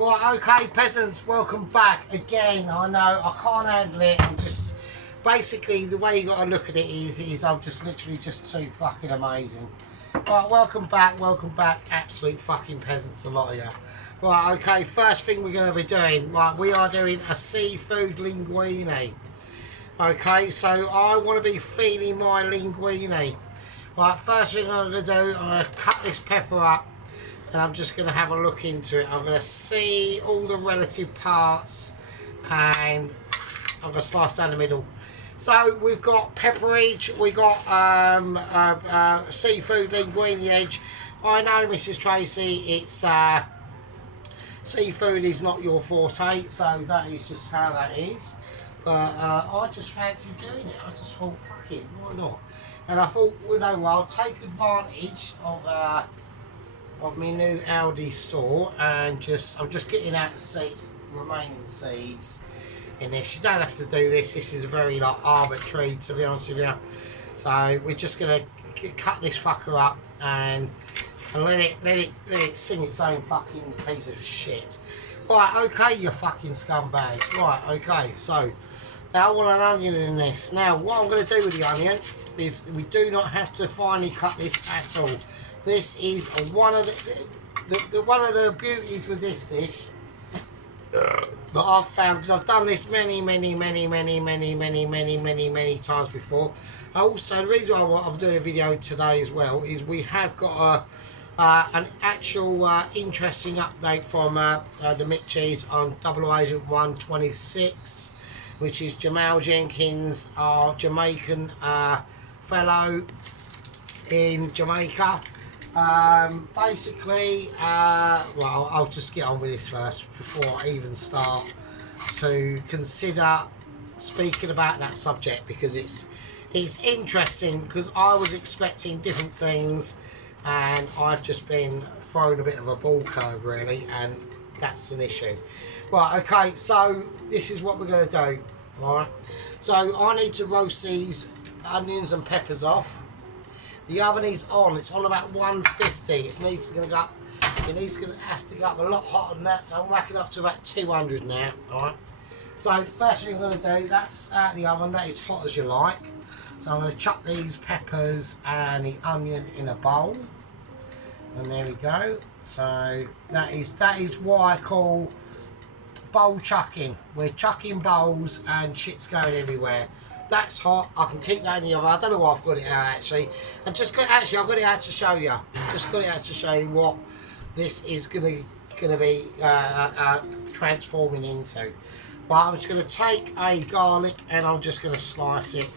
Right, okay, peasants, welcome back again. I know I can't handle it. I'm just basically the way you got to look at it is I'm just literally just too fucking amazing. Right, welcome back, absolute fucking peasants, a lot of you. Right, okay, first thing we're going to be doing, right, we are doing a seafood linguine. Okay, so I want to be feeding my linguine. Right, first thing I'm going to do, I'm going to cut this pepper up. And I'm just going to have a look into it. I'm going to see all the relative parts and I'm going to slice down the middle. So we've got pepperage, we got seafood linguine edge. I know, Mrs. Tracy, it's seafood is not your forte, so that is just how that is. But I just fancy doing it. I just thought, fuck it, why not? And I thought, you know, I'll take advantage of my new Aldi store and I'm just getting out the seeds, remaining seeds in this. You don't have to do this. This is very like arbitrary, to be honest with you. So we're just gonna cut this fucker up and let it sing its own fucking piece of shit. Right, okay, you fucking scumbag. Right, okay, so now I want an onion in this. Now what I'm gonna do with the onion is we do not have to finely cut this at all. This is one of the beauties with this dish that I've found, because I've done this many times before. Also, the reason why I'm doing a video today as well is we have got an actual interesting update from the Mitchies on Double Agent 126, which is Jamal Jenkins, our Jamaican fellow in Jamaica. Basically, well, I'll just get on with this first before I even start to consider speaking about that subject, because it's interesting, because I was expecting different things and I've just been thrown a bit of a ball curve really, and that's an issue. Right, okay, so this is what we're going to do. Alright, so I need to roast these onions and peppers off. The oven is on. It's on about 150. It needs to have to go up a lot hotter than that. So I'm racking up to about 200 now. All right. So the first thing I'm going to do, that's out of the oven. That is hot as you like. So I'm going to chuck these peppers and the onion in a bowl. And there we go. So that is what I call bowl chucking. We're chucking bowls and shit's going everywhere. That's hot. I can keep that in the oven. I don't know why I've got it out actually. I've got it out to show you. Just got it out to show you what this is gonna be transforming into. But I'm just gonna take a garlic and I'm just gonna slice it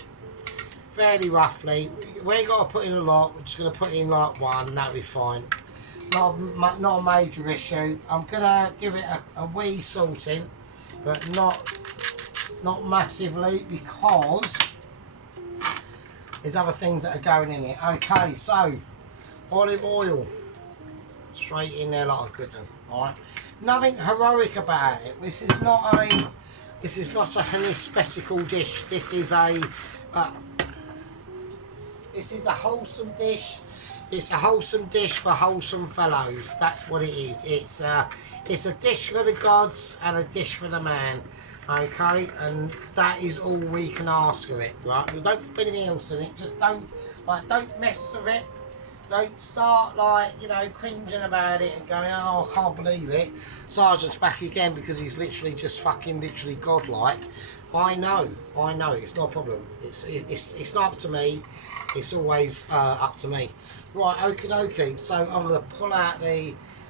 fairly roughly. We ain't got to put in a lot. We're just gonna put in like one. That'll be fine. Not a major issue. I'm gonna give it a wee salting, but not massively, because there's other things that are going in it. Okay, so olive oil straight in there like a good one. All right, nothing heroic about it. This is not a hispanical dish. This is a wholesome dish. It's a wholesome dish for wholesome fellows. That's what it is. It's a dish for the gods and a dish for the man. Okay, and that is all we can ask of it, right? We don't put anything else in it. Just don't mess with it. Don't start cringing about it and going, oh, I can't believe it. Sergeant's back again because he's literally godlike. I know, it's not a problem. It's not up to me. It's always up to me. Right, okie dokie. So I'm gonna pull out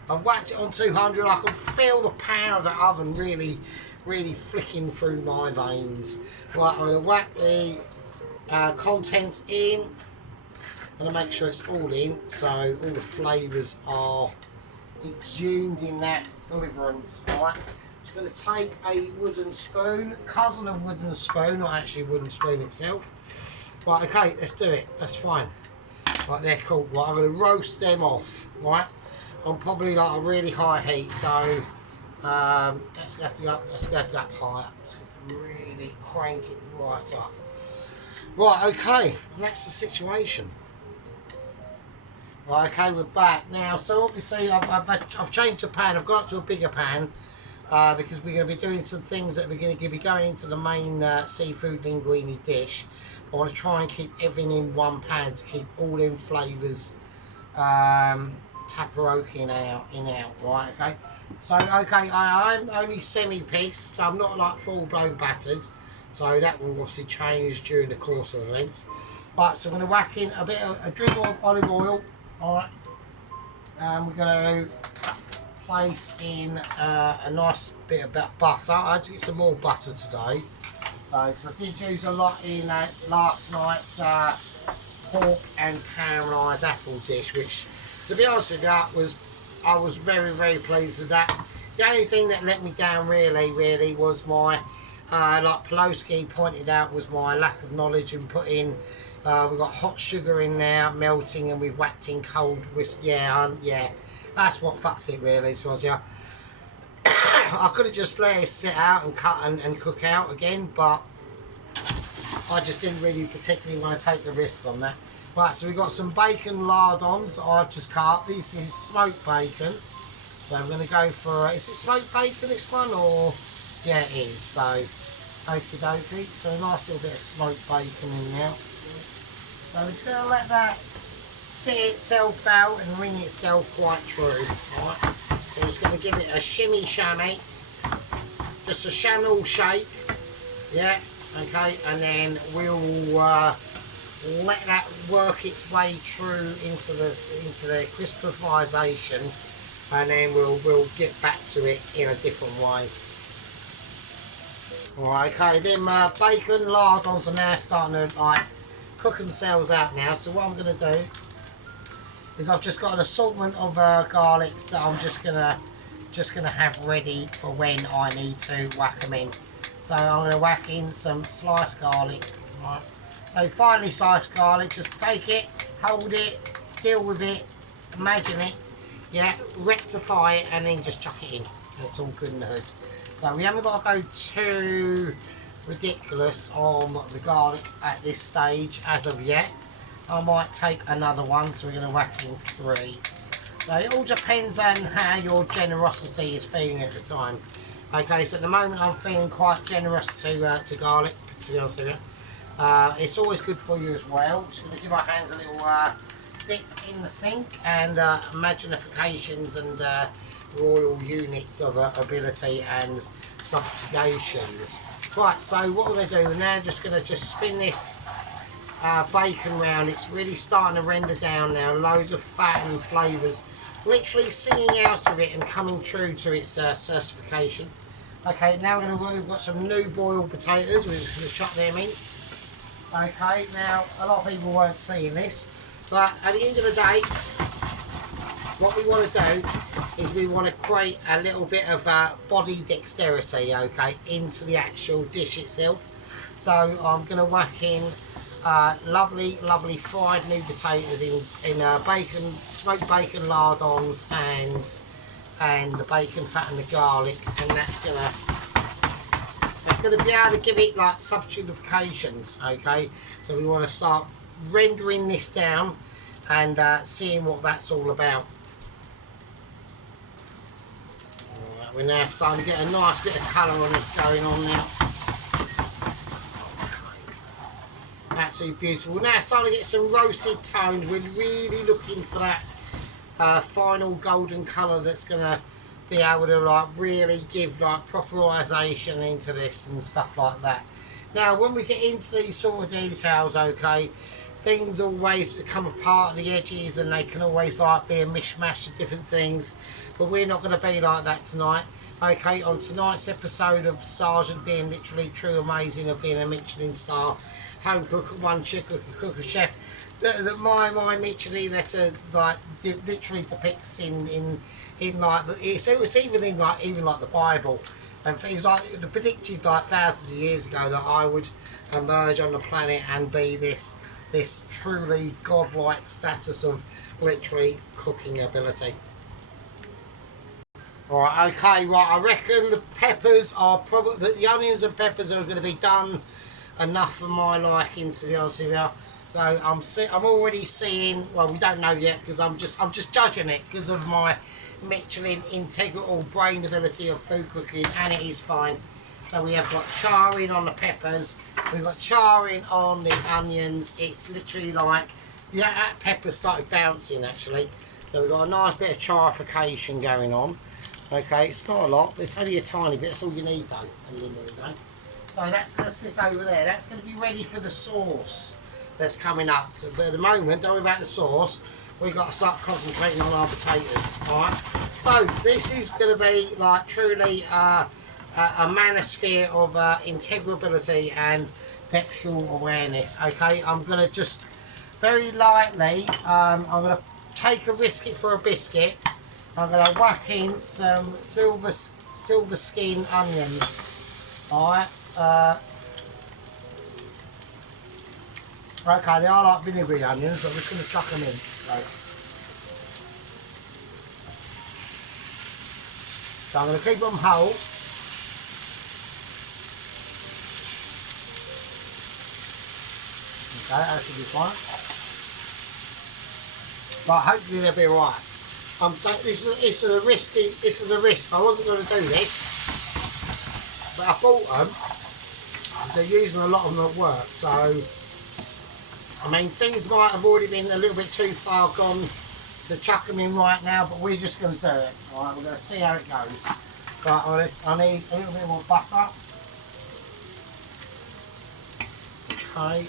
I've whacked it on 200. I can feel the power of the oven really flicking through my veins. Right, I'm going to whack the contents in. I'm going to make sure it's all in, so all the flavours are exhumed in that deliverance. Alright, just going to take a wooden spoon, cousin of wooden spoon, not actually a wooden spoon itself. Right, okay, let's do it. That's fine. Right, they're cool. Right, I'm going to roast them off. Right, on probably like a really high heat, so. Let's go to up higher. Let's have to really crank it right up. Right, okay, and that's the situation. Right, okay, we're back now. So obviously I've changed the pan. I've got up to a bigger pan because we're going to be doing some things that we're going to be going into the main seafood linguine dish. I want to try and keep everything in one pan to keep all them flavours taparoking out, right, okay? So, okay, I'm only semi-pissed, so I'm not like full-blown battered. So that will obviously change during the course of events. Right, so I'm going to whack in a drizzle of olive oil. Alright, and we're going to place in a nice bit of butter. I had to get some more butter today. So, cause I did use a lot in last night's pork and caramelised apple dish, which, to be honest with you, I was very, very pleased with that. The only thing that let me down really was my, like Pelosi pointed out, was my lack of knowledge in putting, we've got hot sugar in there, melting, and we've whacked in cold whiskey. Yeah, that's what fucks it really, was yeah. I could have just let it sit out and cut and cook out again, but I just didn't really particularly want to take the risk on that. Right, so we've got some bacon lardons that I've just cut up. This is smoked bacon. So I'm going to go for, is it smoked bacon this one, or? Yeah, it is. So, okie dokie. So a nice little bit of smoked bacon in there. So we're just going to let that sit itself out and wring itself quite true. Right. So I'm just going to give it a shimmy shammy. Just a channel shake. Yeah. Okay, and then we'll let that work its way through into the crystallization, and then we'll get back to it in a different way. Alright, okay, then bacon lardons are now starting to like cook themselves out now. So what I'm going to do is I've just got an assortment of garlics that I'm just gonna have ready for when I need to whack them in. So I'm going to whack in some sliced garlic. Right. So finely sliced garlic, just take it, hold it, deal with it, imagine it, yeah, rectify it, and then just chuck it in. It's all good in the hood. So we haven't got to go too ridiculous on the garlic at this stage as of yet. I might take another one, so we're going to whack in 3. So it all depends on how your generosity is feeling at the time. Okay, so at the moment I'm feeling quite generous to garlic, to be honest with you. It's always good for you as well. Just going to give our hands a little dip in the sink, and imaginifications and royal units of ability and subjugations. Right, so what we're going to do, we're now just going to spin this bacon round. It's really starting to render down now. Loads of fat and flavours literally singing out of it and coming true to its certification. Okay, now we've got some new boiled potatoes. We're just going to chop them in. Okay, now a lot of people weren't seeing this, but at the end of the day, what we want to do is we want to create a little bit of body dexterity, okay, into the actual dish itself. So I'm going to whack in lovely fried new potatoes in bacon, smoked bacon lardons, and the bacon fat and the garlic, and that's gonna be able to give it like substitutifications. Okay, so we want to start rendering this down and seeing what that's all about. Alright, we're now starting to get a nice bit of colour on this going on now. Absolutely beautiful. We're now starting to get some roasted tones. We're really looking for that final golden colour that's going to be able to like really give like properisation into this and stuff like that. Now when we get into these sort of details, okay, things always come apart at the edges and they can always like be a mishmash of different things, but we're not going to be like that tonight. Okay, on tonight's episode of Sergeant being literally true amazing of being a Michelin star home cook, one cook, a chef, that my Michelin letter like literally depicts in like it's even in like the Bible and things like it predicted like thousands of years ago that I would emerge on the planet and be this truly godlike status of literally cooking ability. Alright, okay, right, I reckon the peppers are probably, the onions and peppers are going to be done enough for my liking, to be honest with you. So I'm already seeing. Well, we don't know yet because I'm just judging it because of my Michelin integral brain ability of food cooking, and it is fine. So we have got charring on the peppers. We've got charring on the onions. It's literally like that pepper started bouncing actually. So we've got a nice bit of charification going on. Okay, it's not a lot, but it's only a tiny bit. That's all you need though. At the end of the day. So that's going to sit over there. That's going to be ready for the sauce that's coming up. So, but at the moment, don't worry about the sauce. We've got to start concentrating on our potatoes. Alright? So this is going to be like truly a manosphere of integrability and textual awareness. Okay, I'm going to just very lightly, I'm going to take a biscuit for a biscuit. I'm going to whack in some silver skin onions. Alright. Okay, they are like vinegary onions, so I'm just going to chuck them in. So I'm going to keep them whole. Okay, that should be fine. But hopefully they'll be alright. This is a risk. I wasn't going to do this, but I bought them. They're using a lot of them at work, so I mean things might have already been a little bit too far gone to chuck them in right now, but we're just going to do it. Alright, we're going to see how it goes. But I need a little bit more butter. Okay.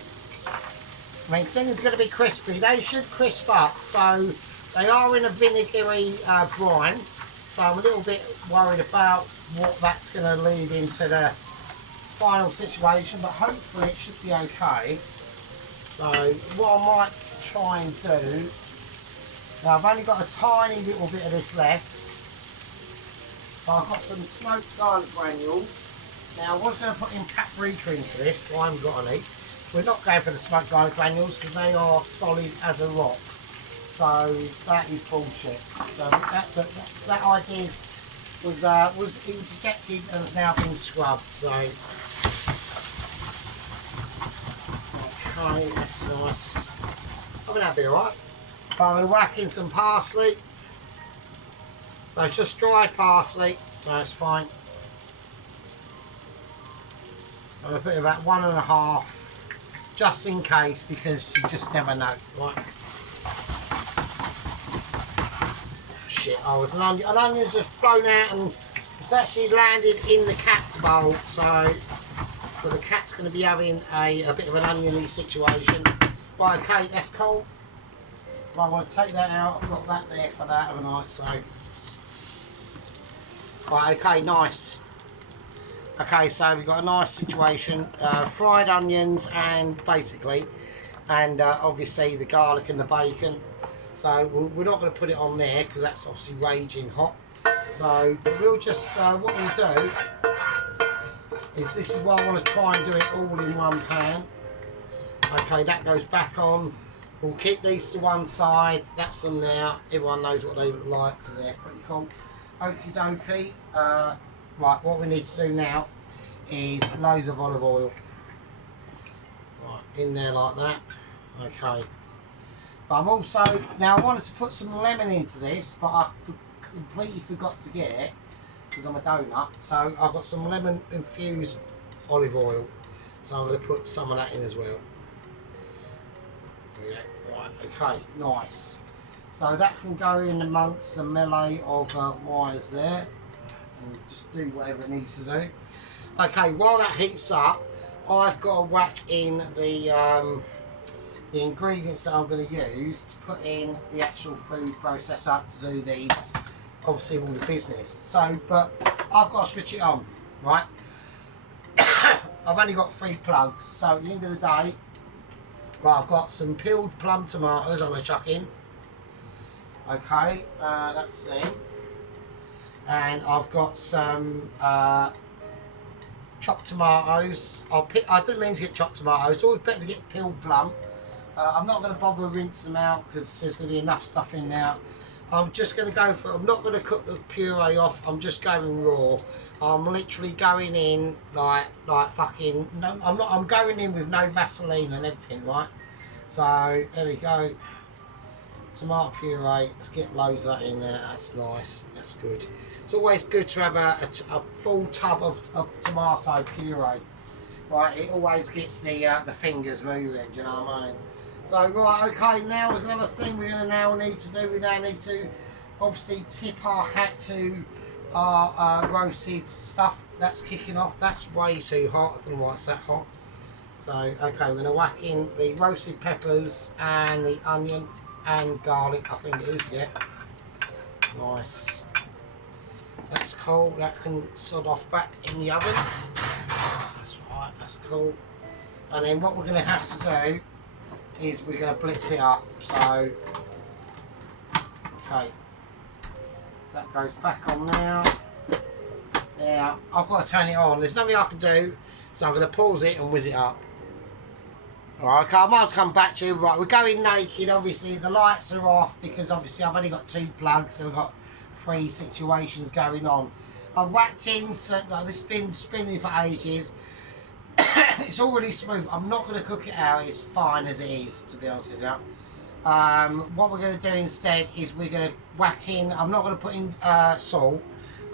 I mean things are going to be crispy. They should crisp up, so they are in a vinegary brine. So I'm a little bit worried about what that's going to lead into the final situation, but hopefully it should be okay. So what I might try and do, now I've only got a tiny little bit of this left, so I've got some smoked garlic granules. Now I was going to put in paprika into this, but I haven't got any. We're not going for the smoked garlic granules because they are solid as a rock, so that is bullshit. So that idea was ejected and has now been scrubbed. So okay, that's nice. I mean that'll be alright. But I'm going to whack in some parsley. So it's just dried parsley, so it's fine. I'm going to put about 1.5, just in case, because you just never know, right? Shit, oh, it's an onion's just flown out and it's actually landed in the cat's bowl, so the cat's going to be having a bit of an oniony situation. Right, okay, that's cool. Right, I want to take that out. I've got that there for that, haven't I? So, right, okay, nice. Okay, so we've got a nice situation. Fried onions and basically, and obviously the garlic and the bacon. So we're not going to put it on there because that's obviously raging hot. So we'll just, what we'll do is, this is why I want to try and do it all in one pan. Okay, that goes back on. We'll keep these to one side. That's them now. Everyone knows what they look like because they're pretty cool. Okie dokie. Right, what we need to do now is loads of olive oil. Right, in there like that. Okay. But I'm also, now I wanted to put some lemon into this, but I completely forgot to get it because I'm a donut. So I've got some lemon infused olive oil. So I'm going to put some of that in as well. Yeah, right, okay, nice. So that can go in amongst the melee of wires there. And just do whatever it needs to do. Okay, while that heats up, I've got to whack in the ingredients that I'm going to use to put in the actual food processor to do the, obviously all the business. So, but I've got to switch it on, right? I've only got 3 plugs, so at the end of the day, right, I've got some peeled plum tomatoes I'm going to chuck in. Okay, that's them. And I've got some chopped tomatoes. I didn't mean to get chopped tomatoes. It's always better to get peeled plum. I'm not going to bother rinsing them out because there's going to be enough stuff in there. I'm just going to go for, I'm not going to cook the puree off. I'm just going raw. I'm literally going in like fucking, no, I'm going in with no Vaseline and everything, right? So there we go. Tomato puree. Let's get loads of that in there. That's nice. That's good. It's always good to have a full tub of tomato puree. Right, it always gets the fingers moving. Do you know what I mean? So right, okay. Now there's another thing we're gonna now need to do. We now need to obviously tip our hat to our roasted stuff. That's kicking off. That's way too hot. I don't know why it's that hot. So okay, we're gonna whack in the roasted peppers and the onion and garlic. I think it is. Yeah. Nice. That's cool. That can sod off back in the oven. That's right. That's cool. And then what we're gonna have to do is we're gonna blitz it up. So okay. So that goes back on now. Now, I've got to turn it on. There's nothing I can do, so I'm going to pause it and whiz it up. Alright, okay, I might as well come back to you. Right, we're going naked, obviously. The lights are off because obviously I've only got 2 plugs, so I've got 3 situations going on. I've whacked in, so like, this has been spinning for ages. It's already smooth. I'm not going to cook it out. It's fine as it is, to be honest with you. What we're going to do instead is we're going to whack in, I'm not going to put in salt,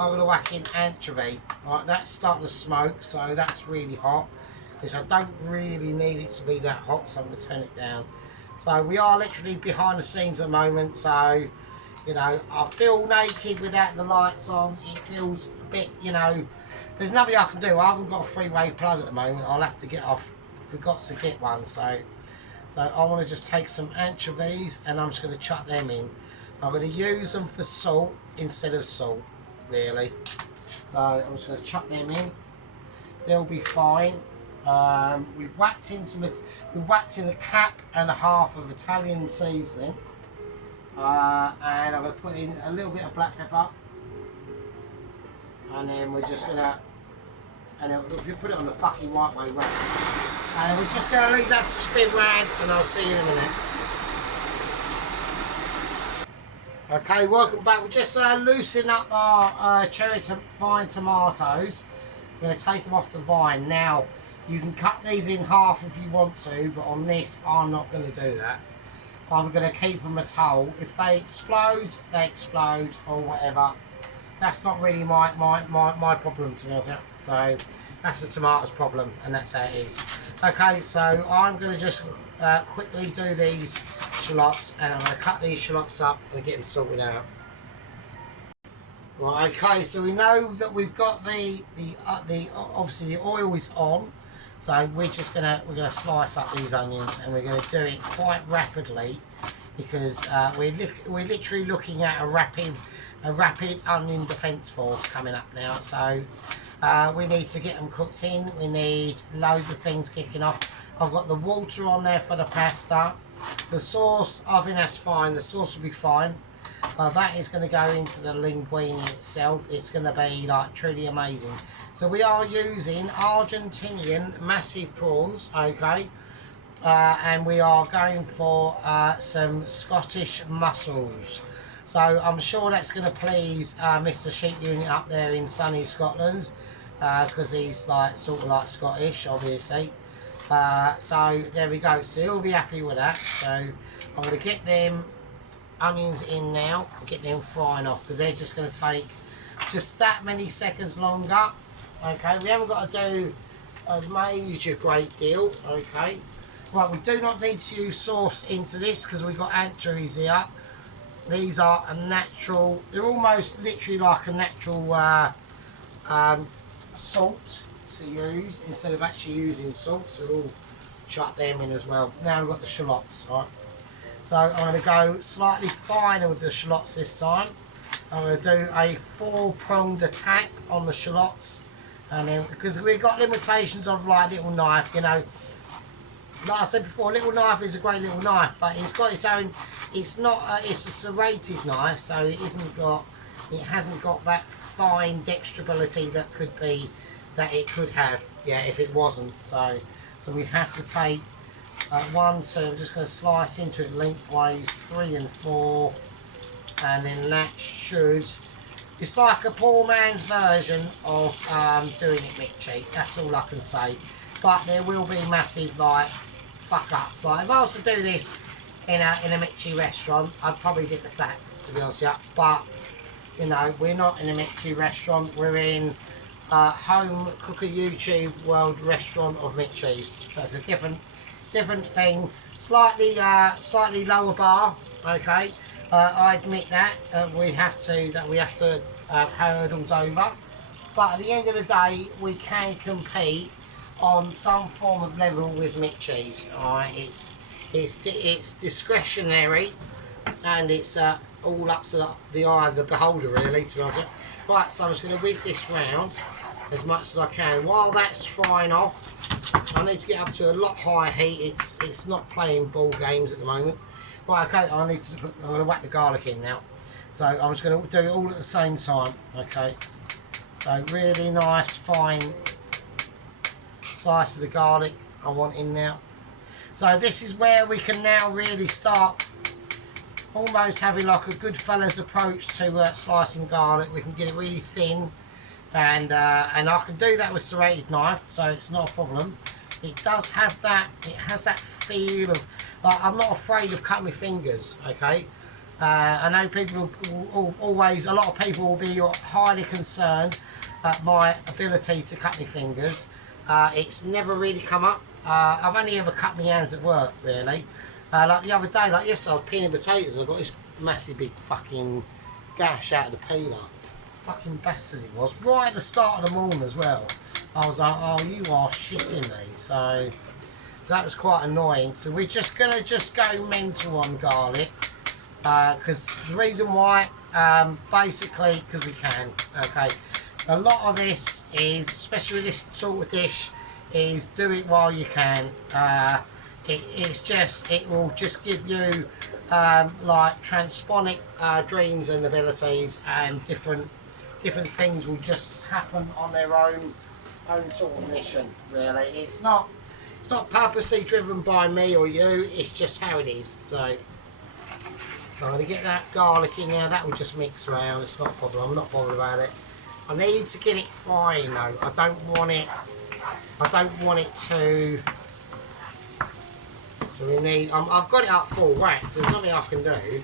I'm going to whack in anchovy. Right, that's starting to smoke, so that's really hot, which I don't really need it to be that hot, so I'm going to turn it down. So we are literally behind the scenes at the moment, so, you know, I feel naked without the lights on. It feels a bit, you know, there's nothing I can do. I haven't got a 3-way plug at the moment. I'll have to get off, forgot to get one, so I want to just take some anchovies and I'm just going to chuck them in. I'm going to use them for salt instead of salt, really. So I'm just going to chuck them in. They'll be fine. We've whacked in a cap and a half of Italian seasoning, and I'm going to put in a little bit of black pepper, and then we're just going to, and then if you put it on the fucking right way round, and we're just going to leave that to spin round, and I'll see you in a minute. Okay, welcome back. We're just loosening up our cherry vine tomatoes. We're going to take them off the vine. Now, you can cut these in half if you want to, but on this, I'm not going to do that. I'm going to keep them as whole. If they explode, or whatever. That's not really my problem, to be honest. So, that's the tomatoes problem, and that's how it is. Okay, so I'm going to just quickly do these shallots, and I'm going to cut these shallots up and get them sorted out. Right, okay, so we know that we've got the obviously the oil is on, so we're gonna slice up these onions, and we're gonna do it quite rapidly because we're literally looking at a rapid onion defence force coming up now. So we need to get them cooked in. We need loads of things kicking off. I've got the water on there for the pasta. The sauce, I think that's fine. The sauce will be fine. That is going to go into the linguine itself. It's going to be like truly amazing. So we are using Argentinian massive prawns, okay, and we are going for some Scottish mussels. So I'm sure that's going to please Mr. Sheep Unit up there in sunny Scotland, because he's like sort of like Scottish, obviously. So there we go. So he'll be happy with that. So I'm going to get them onions in now and get them frying off, because they're just going to take just that many seconds longer. Okay, we haven't got to do a major great deal. Okay, right, we do not need to use sauce into this because we've got anchovies here. These are a natural, they're almost literally like a natural salt to use instead of actually using salt, so we'll chuck them in as well. Now we've got the shallots, right? So I'm going to go slightly finer with the shallots this time. I'm going to do a 4-pronged attack on the shallots, and then because we've got limitations of like little knife, you know. Like I said before, a little knife is a great little knife, but it's got its own. It's not. It's a serrated knife, so it hasn't got that fine dexterability that it could have. Yeah, if it wasn't. So we have to take 1, 2. I'm just going to slice into it lengthways, 3 and 4, and then that should. It's like a poor man's version of doing it a bit cheap. That's all I can say. But there will be massive like fuck ups. Like if I was to do this in a Michi restaurant, I'd probably get the sack, to be honest with you. But you know, we're not in a Michi restaurant. We're in Home Cooker YouTube World Restaurant of Michi's. So it's a different thing. Slightly lower bar. Okay, I admit that we have to have hurdles over. But at the end of the day, we can compete on some form of level with Michi's. Alright, it's discretionary, and it's all up to the eye of the beholder, really, to be honest. Right, so I'm just going to whiz this round as much as I can. While that's frying off, I need to get up to a lot higher heat. It's not playing ball games at the moment. Right, okay, I'm going to whack the garlic in now. So I'm just going to do it all at the same time. Okay, so really nice fine slice of the garlic I want in now. So this is where we can now really start almost having like a good fella's approach to slicing garlic. We can get it really thin, and I can do that with serrated knife, so it's not a problem. It does have that, it has that feel of, like, I'm not afraid of cutting my fingers, okay? I know people will always, a lot of people will be highly concerned at my ability to cut my fingers. It's never really come up. I've only ever cut my hands at work, really. Like the other day, like yesterday, I was peeling potatoes and I got this massive big fucking gash out of the peeler. Fucking bastard it was. Right at the start of the morning as well. I was like, oh, you are shitting me. So that was quite annoying. So we're just going to go mental on garlic. Because the reason why, basically, because we can. Okay. A lot of this is, especially with this sort of dish, is do it while you can. It will just give you like transponic dreams and abilities, and different things will just happen on their own sort of mission. Really, it's not purposely driven by me or you. It's just how it is. So I'm going to get that garlic in there. That will just mix around. It's not a problem. I'm not bothered about it. I need to get it frying though. I don't want it to. So we need. I've got it up full whack. So there's nothing I can do.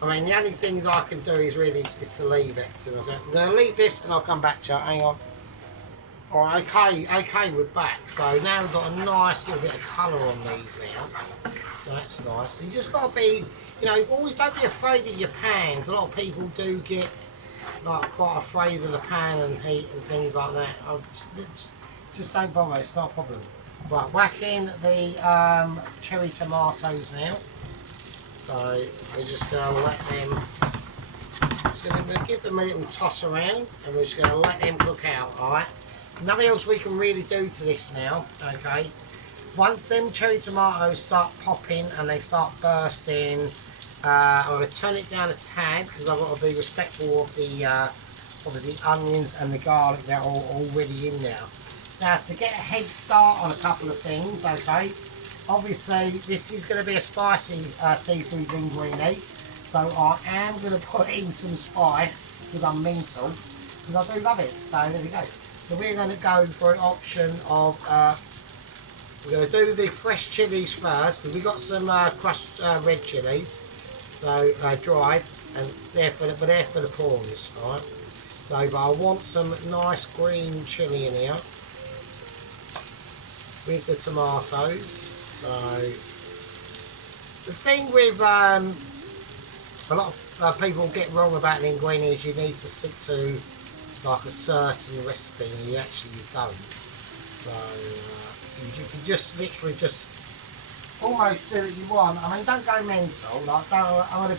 I mean, the only things I can do is really is to leave it. So I'm going to leave this and I'll come back to it. Hang on. Alright, okay, we're back. So now we've got a nice little bit of colour on these now. So that's nice. So you just got to be, you know, always don't be afraid of your pans. A lot of people do get like quite afraid of the pan and heat and things like that. Just don't bother, it's not a problem. Right, whack in the cherry tomatoes now. So we're just going to let them, we're going to give them a little toss around, and we're just going to let them cook out, alright? Nothing else we can really do to this now, okay? Once them cherry tomatoes start popping and they start bursting, I'm going to turn it down a tad because I've got to be respectful of the onions and the garlic that are already in there. Now, to get a head start on a couple of things, okay, obviously this is going to be a spicy seafood linguine, so I am going to put in some spice because I'm mental, because I do love it. So there we go. So we're going to go for an option of, we're going to do the fresh chilies first, because we've got some crushed red chilies, so dried, and they're for the prawns, alright. So, but I want some nice green chilli in here with the tomatoes. So, the thing with a lot of people get wrong about linguine is you need to stick to like a certain recipe, and you actually don't. So you can just literally just almost do what you want. I mean, don't go mental. Like, I'm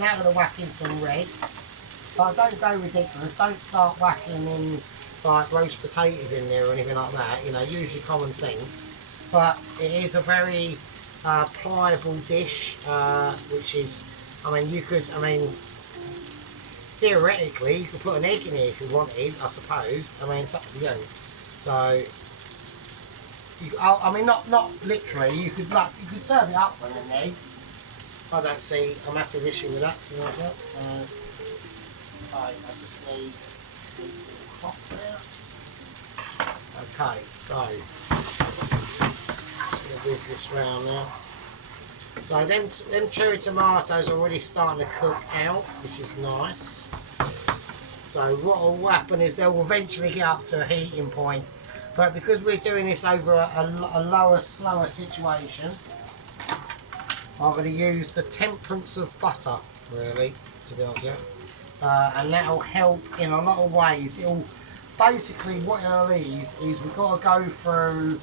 now going to whack in some red, but don't go ridiculous. Don't start whacking in like roast potatoes in there or anything like that. You know, usually common things. But it is a very pliable dish, which is, I mean, theoretically, you could put an egg in here if you wanted, I suppose. I mean, it's up to you. So, I mean, not literally. You could serve it up with an egg. I don't see a massive issue with that. So, I just need a little crop there. Okay, so I'm going to do whiz this round now. So them cherry tomatoes are already starting to cook out, which is nice. So what will happen is they'll eventually get up to a heating point. But because we're doing this over a lower, slower situation, I'm going to use the temperance of butter, really, to be honest with you. And that'll help in a lot of ways. It'll basically, what it'll is we've got to go through,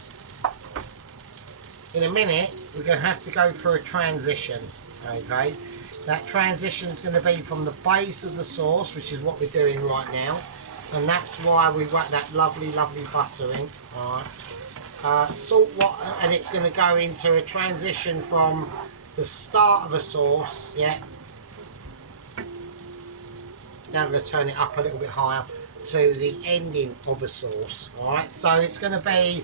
in a minute, we're going to have to go through a transition, okay? That transition is going to be from the base of the sauce, which is what we're doing right now, and that's why we whack that lovely, lovely butter in, alright? Salt water, and it's going to go into a transition from the start of a sauce, yeah. Now I'm going to turn it up a little bit higher to the ending of a sauce, alright? So it's literally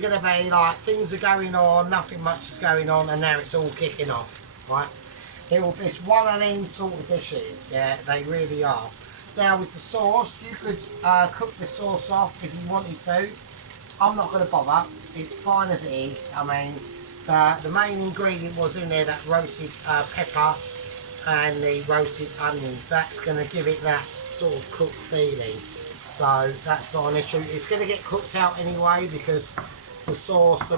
going to be like things are going on, nothing much is going on, and now it's all kicking off, right? It's one of them sort of dishes, yeah, they really are. Now with the sauce, you could cook the sauce off if you wanted to. I'm not going to bother, it's fine as it is. I mean, the main ingredient was in there, that roasted pepper and the roasted onions. That's going to give it that sort of cooked feeling. So that's not an issue. It's going to get cooked out anyway because the sauce,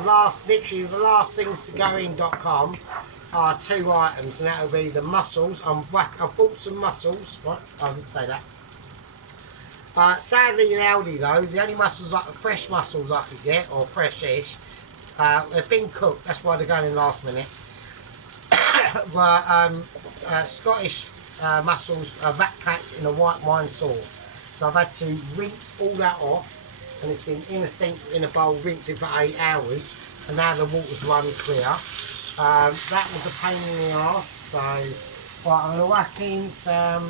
literally the last things to go in.com are two items, and that will be the mussels. I bought some mussels, right? I didn't say that. Sadly in Aldi though, the only mussels, like the fresh mussels I could get, or fresh-ish, they've been cooked. That's why they're going in last minute. But Scottish mussels are vac-packed in a white wine sauce. So I've had to rinse all that off, and it's been in a sink, in a bowl, rinsing for 8 hours, and now the water's run clear. That was a pain in the arse, so right, I'm going to whack in some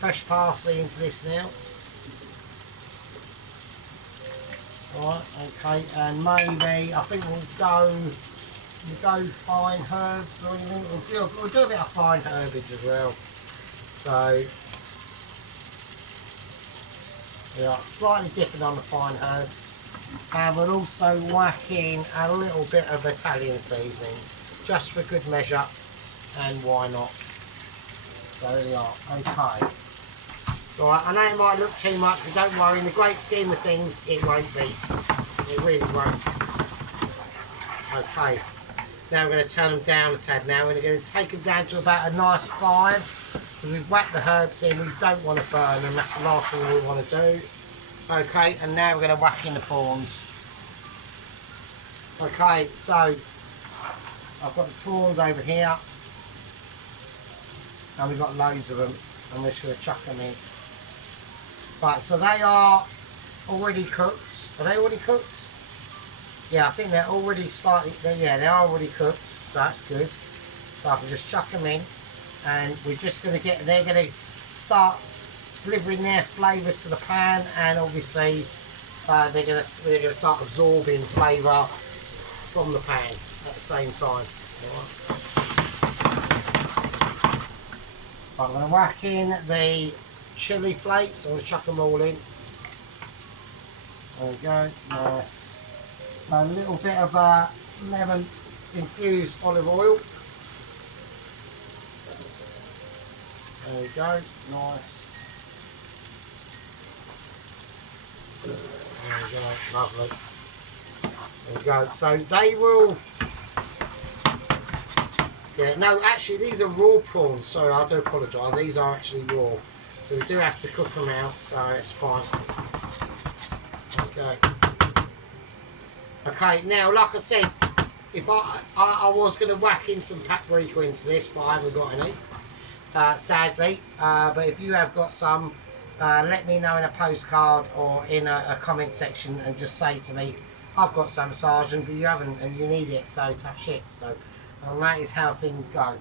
fresh parsley into this now. Alright, okay, and maybe, I think we'll go fine herbs or anything. We'll do a bit of fine herbage as well. So, yeah, slightly different on the fine herbs, and we'll also whack in a little bit of Italian seasoning, just for good measure, and why not? So there we are. Okay. So I know it might look too much, but don't worry. In the great scheme of things, it won't be. It really won't. Okay. Now we're going to turn them down a tad. Now we're going to take them down to about a nice 5. We've whacked the herbs in, we don't want to burn them, that's the last thing we want to do. Okay, and now we're going to whack in the prawns. Okay, so I've got the prawns over here, and we've got loads of them. I'm just going to chuck them in. Right, so they are already cooked. Are they already cooked? Yeah, I think they're already slightly, yeah, they are already cooked, so that's good. So I can just chuck them in. And we're just going to they're going to start delivering their flavour to the pan, and obviously they're going to start absorbing flavour from the pan at the same time. Right. I'm going to whack in the chilli flakes. I'm going to chuck them all in. There we go, nice. A little bit of lemon infused olive oil. There we go, nice. There we go, lovely. There we go. So they will. Yeah, no, actually these are raw prawns. Sorry, I do apologise. These are actually raw, so we do have to cook them out. So it's fine. There we go. Okay, now like I said, if I was going to whack in some paprika into this, but I haven't got any. Sadly, but if you have got some, let me know in a postcard or in a comment section, and just say to me, I've got some, Sergeant, but you haven't and you need it, so tough shit. So that is how things go.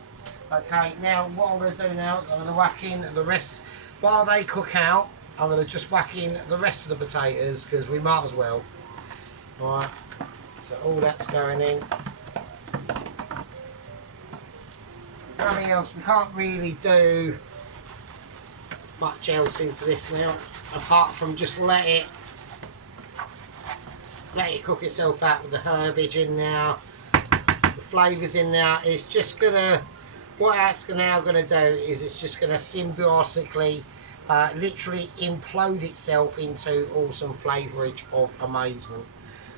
Okay, now what I'm going to do now is I'm going to whack in the rest. While they cook out, I'm going to just whack in the rest of the potatoes, because we might as well. Alright, so all that's going in. Nothing else, we can't really do much else into this now, apart from just let it let it cook itself out with the herbage in there, the flavours in there. It's just gonna, what that's now gonna do is it's just gonna symbiotically, literally implode itself into awesome flavourage of amazement.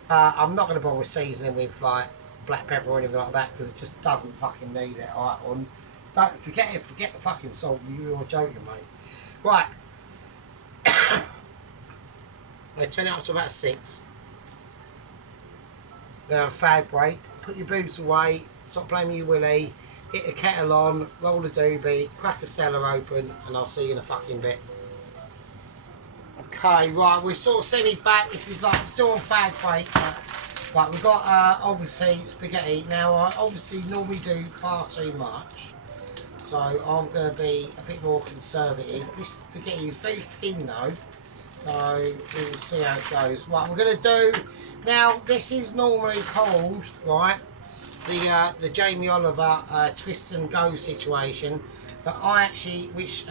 I'm not gonna bother seasoning with like black pepper or anything like that because it just doesn't fucking need it. Alright, don't forget it. Forget the fucking salt. You're joking, mate. Right. I turn it up to about 6. Then have a fag break. Put your boobs away. Stop playing with your willy. Get the kettle on. Roll the doobie. Crack a Stella open, and I'll see you in a fucking bit. Okay, right. We're sort of semi back. This is like still on fag break. Right, we've got obviously spaghetti. Now I obviously normally do far too much, so I'm going to be a bit more conservative. This spaghetti is very thin though, so we'll see how it goes. Right, we're going to do, now this is normally called, right, the Jamie Oliver twist and go situation, but I actually, which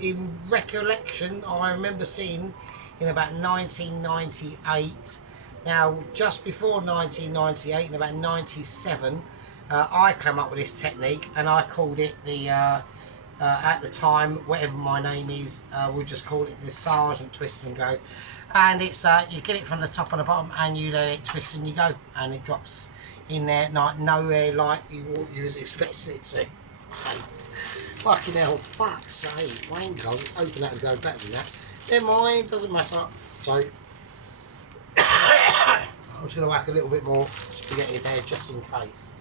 in recollection I remember seeing in about 1998. Now, just before 1998, in about 97, I came up with this technique, and I called it the, at the time, whatever my name is, we'll just call it the Sergeant Twist and Go. And it's, you get it from the top and the bottom, and you let it twist and you go, and it drops in there, like nowhere like you was expecting it to. So, fucking hell, fuck's sake, wango, open that and go better than that. Never mind, doesn't matter. So, I'm just going to whack a little bit more spaghetti there just in case.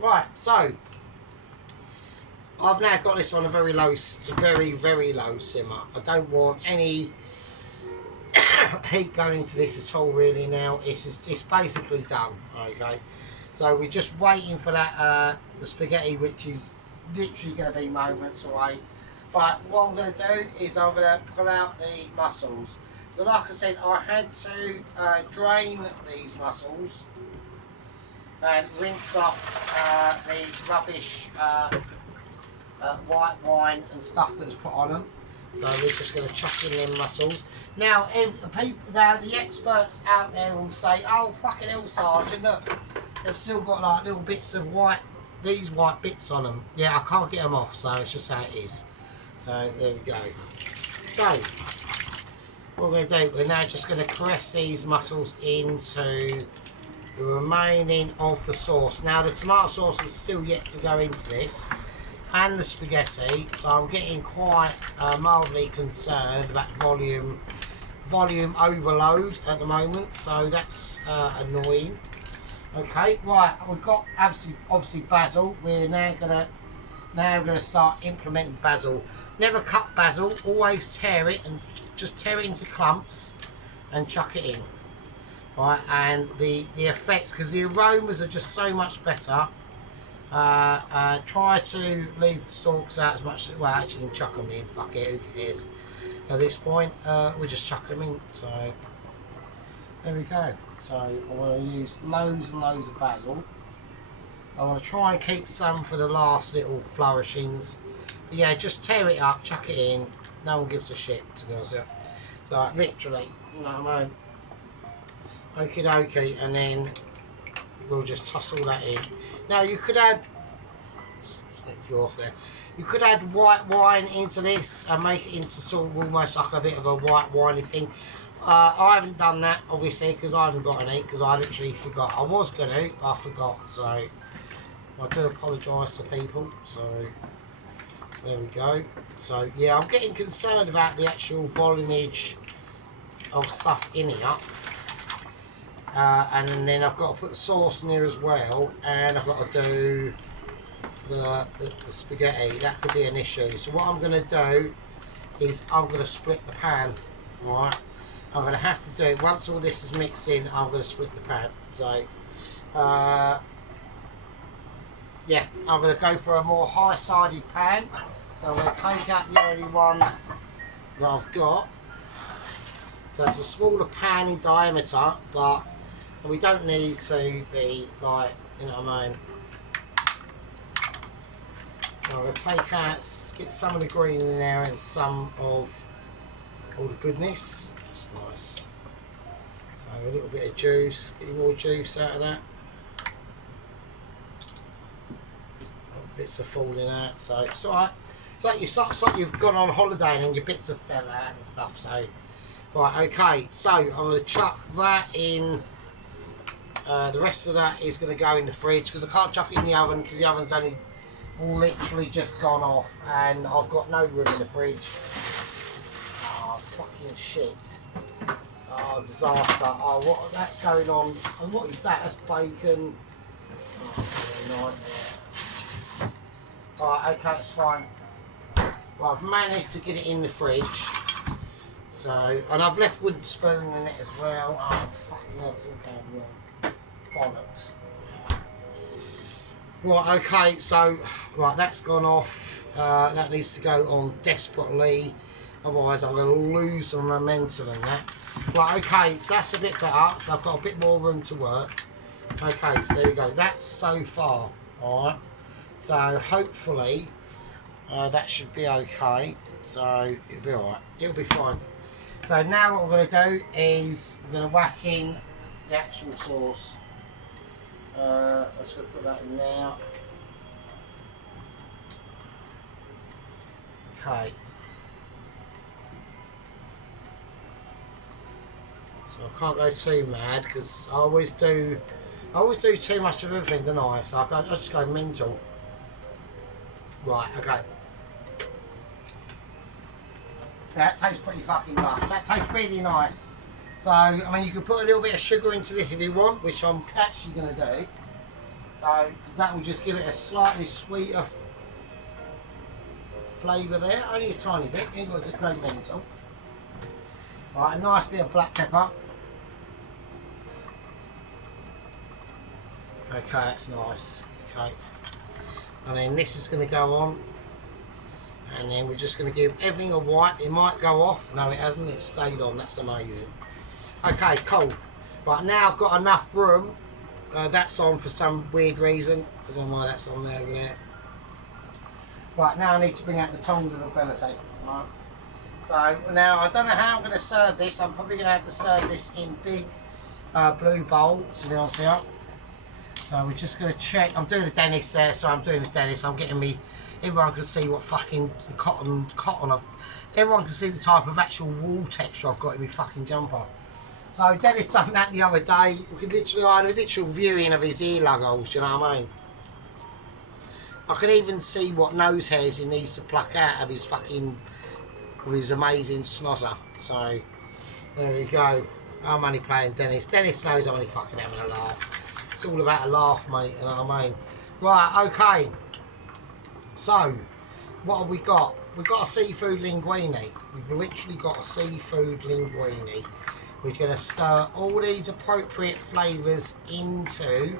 Right, so I've now got this on a very low, very low simmer. I don't want any heat going into this at all really now. It's basically done, okay. So we're just waiting for that the spaghetti, which is literally going to be moments away. But what I'm going to do is I'm going to pull out the mussels. So like I said, I had to drain these mussels and rinse off the rubbish white wine and stuff that was put on them. So we're just going to chuck in them mussels. Now, the experts out there will say, "Oh fucking hell, Sergeant, look, they've still got like little bits of these white bits on them." Yeah, I can't get them off, so it's just how it is. So there we go. So what we're going to do, we're now just going to caress these mussels into the remaining of the sauce. Now the tomato sauce is still yet to go into this, and the spaghetti, so I'm getting quite mildly concerned about volume overload at the moment, so that's annoying. Okay, right, we've got obviously basil. We're now gonna start implementing basil. Never cut basil, always tear it and just tear it into clumps and chuck it in. Right, and the effects, because the aromas are just so much better. Try to leave the stalks out as much as, well, actually you can chuck them in, fuck it, who cares. At this point, we just chuck them in, so there we go. So I want to use loads and loads of basil. I want to try and keep some for the last little flourishings. But yeah, just tear it up, chuck it in, no one gives a shit, to be honest with you. So like, literally, you know what I mean? Okie dokie, and then we'll just toss all that in. Now you could add, off there. You could add white wine into this and make it into sort of almost like a bit of a white winey thing. I haven't done that obviously because I haven't got any, because I literally forgot. I was gonna, I forgot. So I do apologise to people. So there we go. So yeah, I'm getting concerned about the actual volumeage of stuff in here. And then I've got to put the sauce in here as well, and I've got to do the spaghetti. That could be an issue. So what I'm going to do is I'm going to split the pan. Alright, I'm going to have to do it once all this is mixed in. I'm going to split the pan. So yeah, I'm going to go for a more high-sided pan. So I'm going to take out the only one that I've got. So it's a smaller pan in diameter, but we don't need to be like, you know what I mean. So I'm going to take out, get some of the green in there and some of all the goodness. It's nice. So So a little bit of juice, get more juice out of that. Bits are falling out, so it's alright. It's like you've gone on holiday and then your bits have fell out and stuff. So, right, okay. So I'm going to chuck that in. The rest of that is going to go in the fridge because I can't chuck it in the oven because the oven's only literally just gone off and I've got no room in the fridge. Oh, fucking shit. Oh, disaster. Oh, what? That's going on. And what is that? That's bacon. Oh, nightmare. Alright, okay, it's fine. Well, I've managed to get it in the fridge. So, and I've left wooden spoon in it as well. Oh, fucking hell, it's all going wrong. Bollocks. Right, okay, so, right, that's gone off. That needs to go on desperately. Otherwise, I'm going to lose some momentum in that. Right, okay, so that's a bit better. So I've got a bit more room to work. Okay, so there we go. That's so far. Alright. So hopefully that should be okay. So it'll be alright. It'll be fine. So now what we're going to do is we're going to whack in the actual sauce. I'm just going to put that in now. Okay. So I can't go too mad because I always do too much of everything, don't I? So I just go mental. Right, okay. That tastes pretty fucking nice. That tastes really nice. So, I mean, you can put a little bit of sugar into this if you want, which I'm actually going to do. So, because that will just give it a slightly sweeter flavour there. Only a tiny bit. Ain't got to go mental. Right, a nice bit of black pepper. Okay, that's nice. Okay. And then this is going to go on. And then we're just going to give everything a wipe. It might go off. No, it hasn't. It stayed on. That's amazing. Okay, cool. Right, now I've got enough room. That's on for some weird reason. I don't know why that's on there over there. Right, now I need to bring out the tongs of the ability. Right. So now I don't know how I'm going to serve this. I'm probably going to have to serve this in big blue bowls, to be honest with you. So we're just going to check. I'm doing a dentist there, so I'm doing a dentist. I'm getting me. Everyone can see what fucking cotton of. Everyone can see the type of actual wool texture I've got in my fucking jumper. So Dennis done that the other day. We could literally, I had a literal viewing of his ear lugholes. Do you know what I mean? I can even see what nose hairs he needs to pluck out of his fucking, of his amazing snozzer. So there we go. I'm only playing Dennis. Dennis knows I'm only fucking having a laugh. It's all about a laugh, mate. You know what I mean? Right. Okay. So, what have we got? We've got a seafood linguine. We've literally got a seafood linguine. We're going to stir all these appropriate flavours into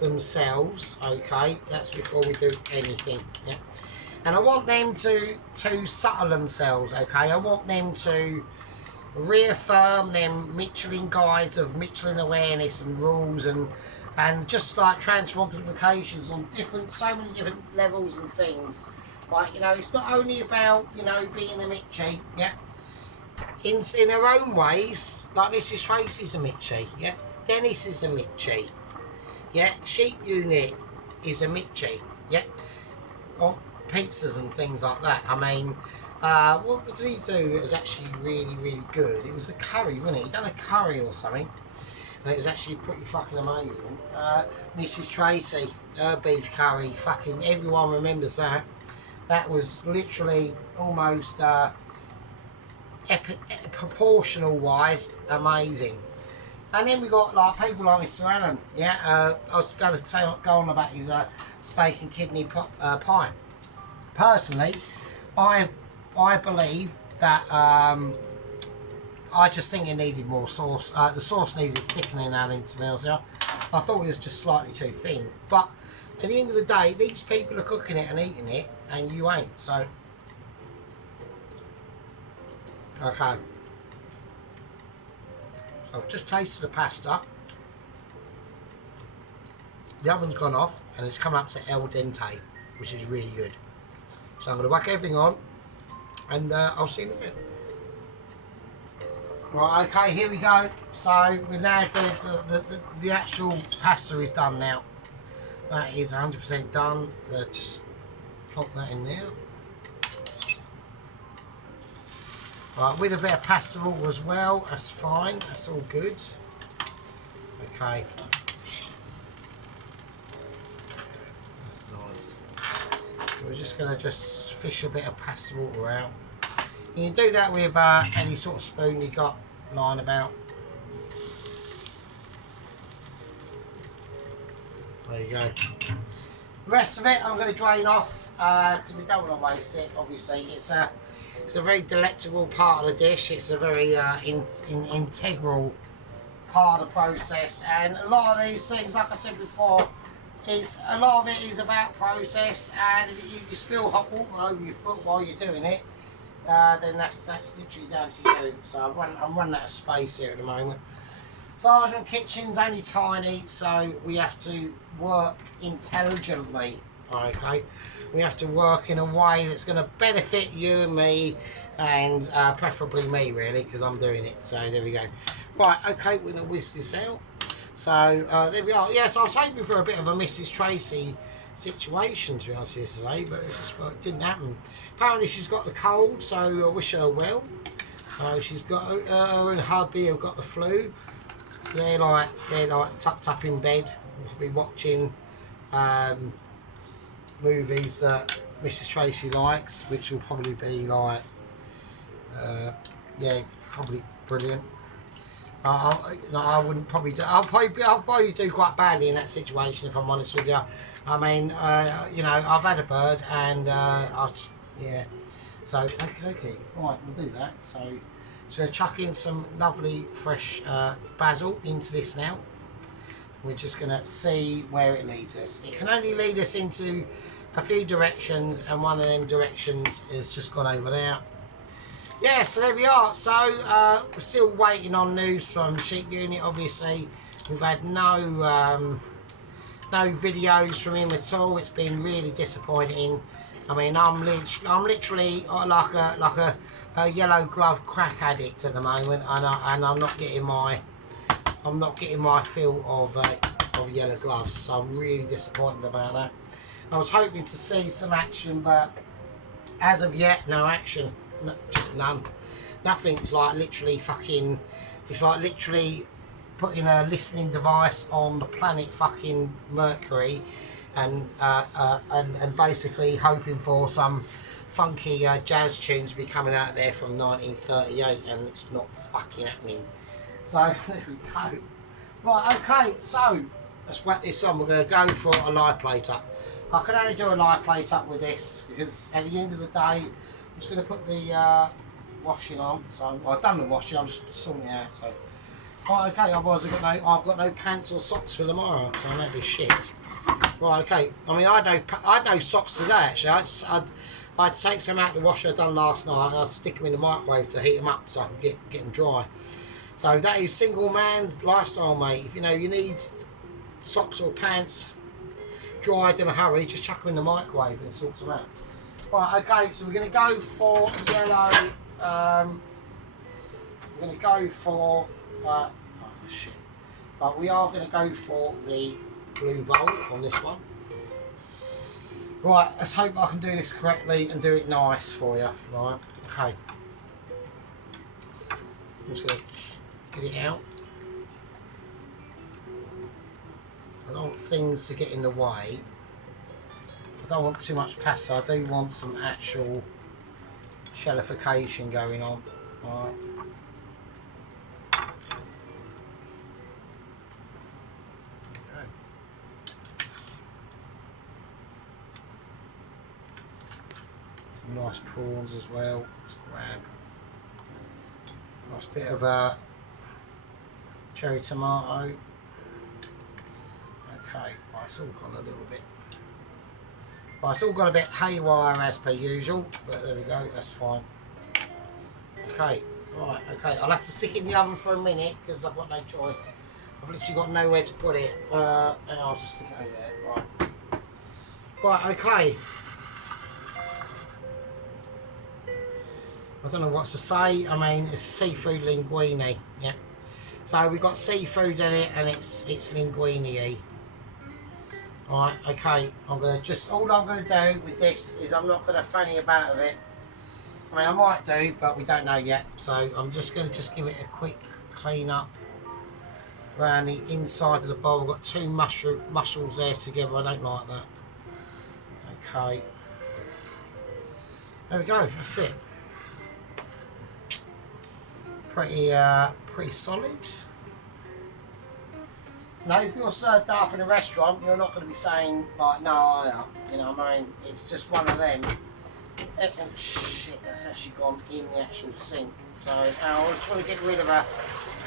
themselves. Okay, that's before we do anything. Yeah, and I want them to settle themselves. Okay, I want them to reaffirm them Michelin guides of Michelin awareness and rules and just like transmogrifications on so many different levels and things. Like, you know, it's not only about, you know, being a Mitchie, yeah. In her own ways, like Mrs. Tracy's a Mitchie, yeah. Dennis is a Mitchie, yeah. Sheep Unit is a Mitchie, yeah. On pizzas and things like that. I mean, what did he do? It was actually really, really good. It was a curry, wasn't it? He done a curry or something. And it was actually pretty fucking amazing. Mrs. Tracy, her beef curry, fucking everyone remembers that. That was literally almost proportional wise amazing. And then we got like people like Mr. Allen. Yeah, I was going to go on about his steak and kidney pie. Personally, I believe that. I just think it needed more sauce. The sauce needed thickening out into me. I thought it was just slightly too thin. But at the end of the day, these people are cooking it and eating it, and you ain't. So, okay. So I've just tasted the pasta. The oven's gone off, and it's come up to al dente, which is really good. So I'm going to whack everything on, and I'll see you in a bit. Right, okay, here we go. So we're now going the actual pasta is done now. That is 100% done. Just plop that in there. Right, with a bit of pasta water as well. That's fine. That's all good. Okay. That's nice. So we're just going to just fish a bit of pasta water out. You can do that with any sort of spoon you got lying about. There you go. The rest of it I'm going to drain off because we don't want to waste it. Obviously, it's a very delectable part of the dish. It's a very integral part of the process, and a lot of these things, like I said before, a lot of it is about process. And if you spill hot water over your foot while you're doing it, then that's literally down to you. So I'm running out of space here at the moment. Sergeant Kitchen's only tiny, so we have to work intelligently. Okay, we have to work in a way that's going to benefit you and me, and preferably me, really, because I'm doing it. So there we go. Right, okay, we're going to whisk this out. So there we are. Yes, I was hoping for a bit of a Mrs. Tracy situation, to be honest, yesterday, but it didn't happen. Apparently she's got the cold, so I wish her well. So she's got her and hubby have got the flu. So they're like tucked up in bed. We'll be watching movies that Mrs. Tracy likes, which will probably be like, yeah, probably brilliant. I wouldn't probably do. I'll probably do quite badly in that situation, if I'm honest with you. I mean, you know, I've had a bird, and yeah. So okay, right, we'll do that. So chuck in some lovely fresh basil into this now. We're just going to see where it leads us. It can only lead us into a few directions, and one of them directions is just gone over there. Yeah, so there we are. So we're still waiting on news from Sheep Unit. Obviously, we've had no videos from him at all. It's been really disappointing. I mean, I'm literally like a yellow glove crack addict at the moment, and I'm not getting my fill of yellow gloves. So I'm really disappointed about that. I was hoping to see some action, but as of yet, no action. No, just none. Nothing. It's like literally fucking. It's like literally putting a listening device on the planet fucking Mercury, and basically hoping for some funky jazz tunes to be coming out there from 1938, and it's not fucking happening. So there we go. Right. Okay. So let's whack this on. We're going to go for a live plate up. I can only do a live plate up with this because at the end of the day, I'm just going to put the washing on. So I've done the washing. I'm just sorting it out. So right, okay. Otherwise, I've got no pants or socks for tomorrow. So that'd be shit. Right, okay. I mean, I had no socks today. Actually, I'd take some out of the washer I'd done last night, and I'd stick them in the microwave to heat them up so I can get them dry. So that is single man lifestyle, mate. If you know you need socks or pants dried in a hurry, just chuck them in the microwave and it sorts them out. Right, okay, so we're going to go for yellow. We're going to go for oh shit. But we are going to go for the blue bowl on this one. Right, let's hope I can do this correctly and do it nice for you. Right, okay. I'm just going to get it out. I don't want things to get in the way. I don't want too much pasta. I do want some actual shellification going on. Right. Okay. Some nice prawns as well. Let's grab a nice bit of cherry tomato. Okay, right, it's all gone a little bit. Right, it's all gone a bit haywire as per usual, but there we go, that's fine. Okay, right, okay, I'll have to stick it in the oven for a minute because I've got no choice. I've literally got nowhere to put it, and I'll just stick it over there. Right, okay. I don't know what to say. I mean, it's a seafood linguine. Yeah. So we've got seafood in it, and it's linguine-y. Alright, okay. I'm gonna just all I'm gonna do with this is I'm not gonna fanny about with it. I mean, I might do, but we don't know yet. So I'm just gonna give it a quick clean up around the inside of the bowl. I've got two muscles there together. I don't like that. Okay. There we go. That's it. Pretty solid. Now, if you're served up in a restaurant, you're not going to be saying like, no, you know what I mean? It's just one of them. Oh shit, that's actually gone in the actual sink. So I was trying to get rid of a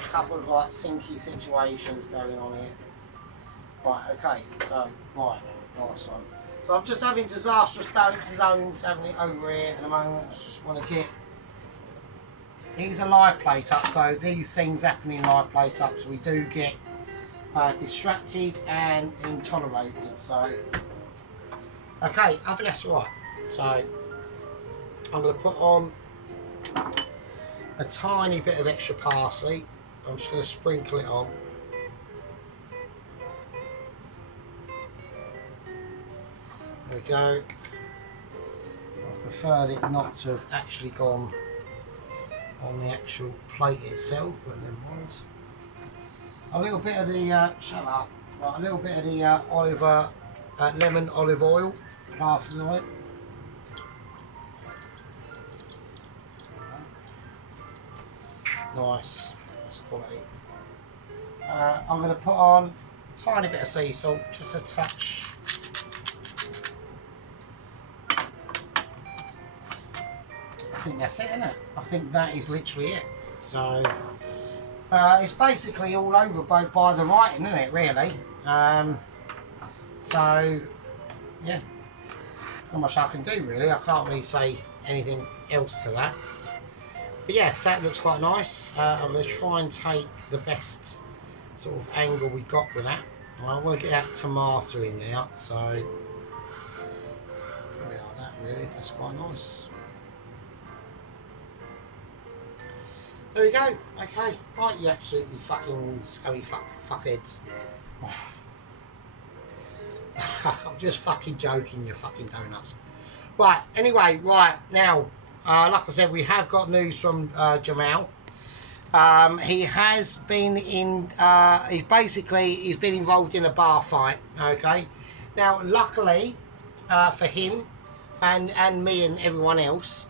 couple of like sinky situations going on here. Right, okay, so right, nice one. So I'm just having disastrous zones having it over here at the moment. I just want to get these are live plate up, so these things happen in live plate up, so we do get distracted and intolerated. So okay, I think that's right. So I'm going to put on a tiny bit of extra parsley. I'm just going to sprinkle it on. There we go. I preferred it not to have actually gone on the actual plate itself, but never mind. A little bit of the shut up. Right, a little bit of the lemon olive oil plastered on it. Nice, that's quality. I'm going to put on a tiny bit of sea salt, just a touch. I think that's it, isn't it? I think that is literally it. So it's basically all over by the writing, isn't it? Really. So yeah, there's not much I can do really. I can't really say anything else to that. But yeah, so that looks quite nice. I'm going to try and take the best sort of angle we got with that. I want to get that tomato in now, so probably like that really. That's quite nice. There we go. Okay, right, you absolutely fucking scummy fuckheads. I'm just fucking joking, you fucking donuts. Right, anyway, right, now, like I said, we have got news from Jamal. He has been in, he's been involved in a bar fight, okay? Now, luckily for him and me and everyone else,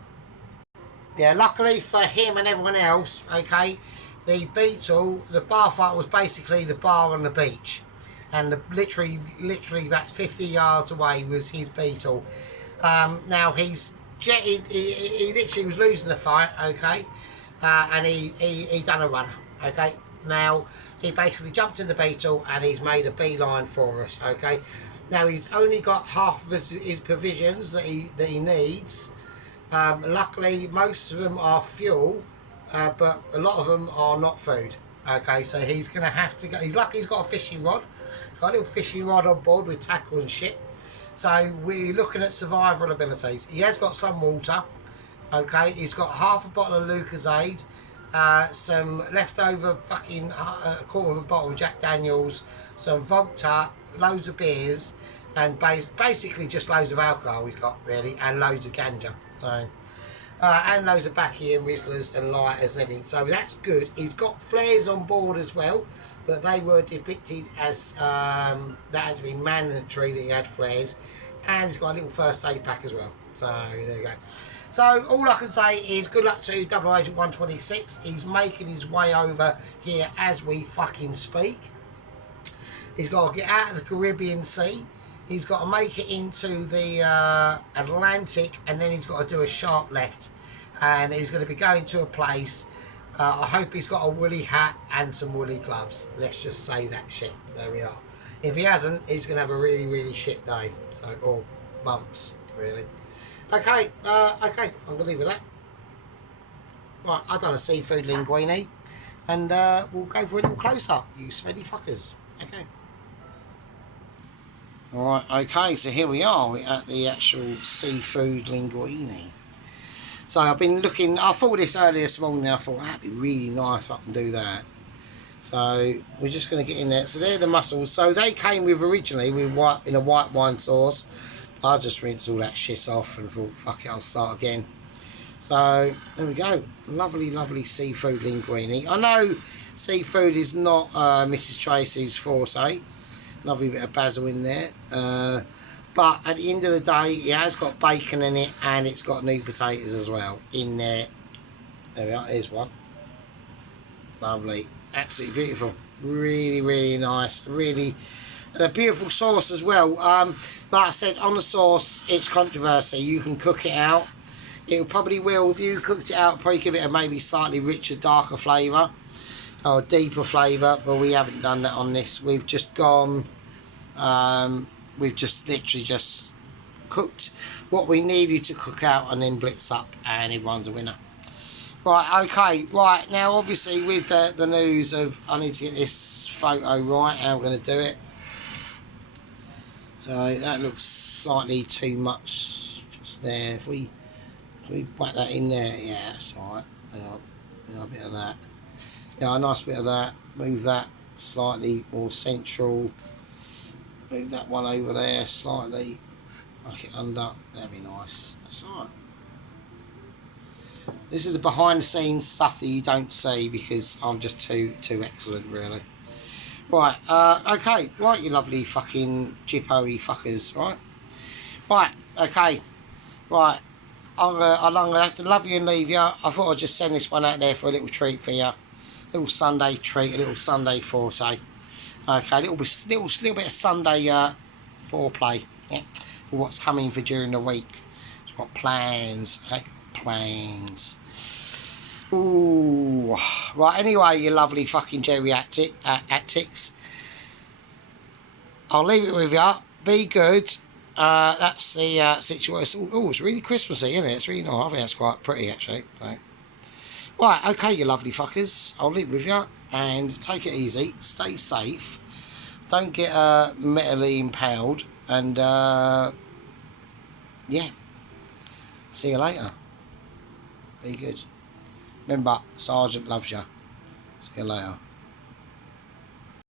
yeah, luckily for him and everyone else, okay, the bar fight was basically the bar on the beach. And literally about 50 yards away was his beetle. Now, he literally was losing the fight, okay, and he done a runner, okay. Now, he basically jumped in the beetle and he's made a beeline for us, okay. Now, he's only got half of his provisions that he needs. Luckily, most of them are fuel, but a lot of them are not food. Okay, so he's going to have to go. He's lucky he's got a fishing rod. He's got a little fishing rod on board with tackle and shit. So we're looking at survival abilities. He has got some water. Okay, he's got half a bottle of Lucozade, some leftover fucking a quarter of a bottle of Jack Daniels, some vodka, loads of beers, and basically just loads of alcohol he's got really, and loads of ganja. So and loads of backy and Rizzlers and lighters and everything. So that's good. He's got flares on board as well, but they were depicted as that had to be mandatory that he had flares, and he's got a little first aid pack as well. So there you go. So all I can say is good luck to Double Agent 126. He's making his way over here as we fucking speak. He's got to get out of the Caribbean Sea. He's got to make it into the Atlantic, and then he's got to do a sharp left. And he's going to be going to a place. I hope he's got a woolly hat and some woolly gloves. Let's just say that shit. So there we are. If he hasn't, he's going to have a really, really shit day. So, or months, really. Okay, okay, I'm going to leave it at that. Right, I've done a seafood linguine. And we'll go for a little close-up, you smelly fuckers. Okay. Alright, okay, so here we are at the actual seafood linguine. So I've been looking, I thought this earlier this morning, I thought that'd be really nice if I can do that. So we're just going to get in there. So they're the mussels. So they came with originally with in a white wine sauce. I just rinsed all that shit off and thought, fuck it, I'll start again. So there we go. Lovely, lovely seafood linguine. I know seafood is not Mrs. Tracy's forte. Lovely bit of basil in there. But at the end of the day, it has got bacon in it and it's got new potatoes as well in there. There we are. Here's one. Lovely. Absolutely beautiful. Really, really nice. Really, and a beautiful sauce as well. Like I said, on the sauce, it's controversy. You can cook it out. It probably will. If you cooked it out, probably give it a maybe slightly richer, darker flavour or deeper flavour. But we haven't done that on this. We've just gone. We've just literally just cooked what we needed to cook out and then blitz up, and everyone's a winner. Right, okay, right, now obviously with the news of I need to get this photo right, how I'm going to do it. So that looks slightly too much just there. If we whack that in there, yeah, that's alright. Hang on, a bit of that. Yeah, a nice bit of that. Move that slightly more central. Move that one over there slightly. Knock it under. That'd be nice. That's alright. This is the behind the scenes stuff that you don't see because I'm just too excellent, really. Right, okay. Right, you lovely fucking jippo-y fuckers, right? Right, okay. Right, I'm gonna have to love you and leave you. I thought I'd just send this one out there for a little treat for you. A little Sunday treat, a little Sunday forte. Okay, a little bit of Sunday foreplay, yeah, for what's coming for during the week. I've got plans, okay? Plans. Ooh. Right, anyway, you lovely fucking geriatrics. I'll leave it with you. Be good. That's the situation. Oh, it's really Christmassy, isn't it? It's really nice. I think that's quite pretty, actually. So. Right, okay, you lovely fuckers. I'll leave it with you. And take it easy. Stay safe. Don't get mentally impaled. And, yeah. See you later. Be good. Remember, Sergeant loves you. See you later.